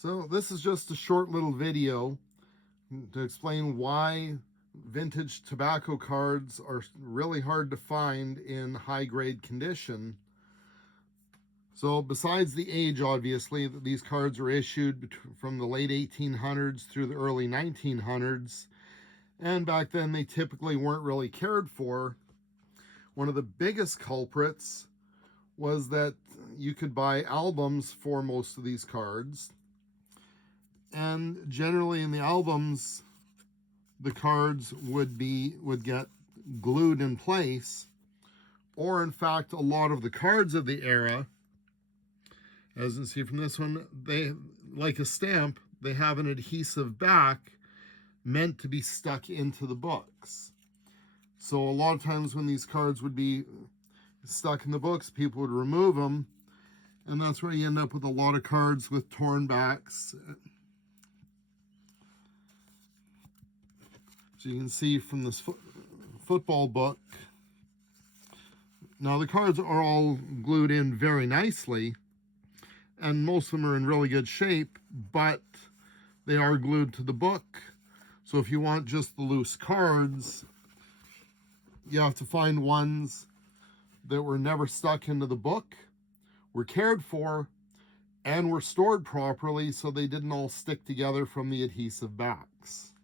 So this is just a short little video to explain why vintage tobacco cards are really hard to find in high grade condition. So besides the age, obviously, that these cards were issued from the late 1800s through the early 1900s, and back then they typically weren't really cared for. One of the biggest culprits was that you could buy albums for most of these cards, and generally in the albums the cards would get glued in place, or in fact a lot of the cards of the era, as you can see from this one, they, like a stamp, they have an adhesive back meant to be stuck into the books. So a lot of times when these cards would be stuck in the books, people would remove them, and that's where you end up with a lot of cards with torn backs. So you can see from this football book, now the cards are all glued in very nicely, and most of them are in really good shape, but they are glued to the book. So if you want just the loose cards, you have to find ones that were never stuck into the book, were cared for, and were stored properly so they didn't all stick together from the adhesive backs.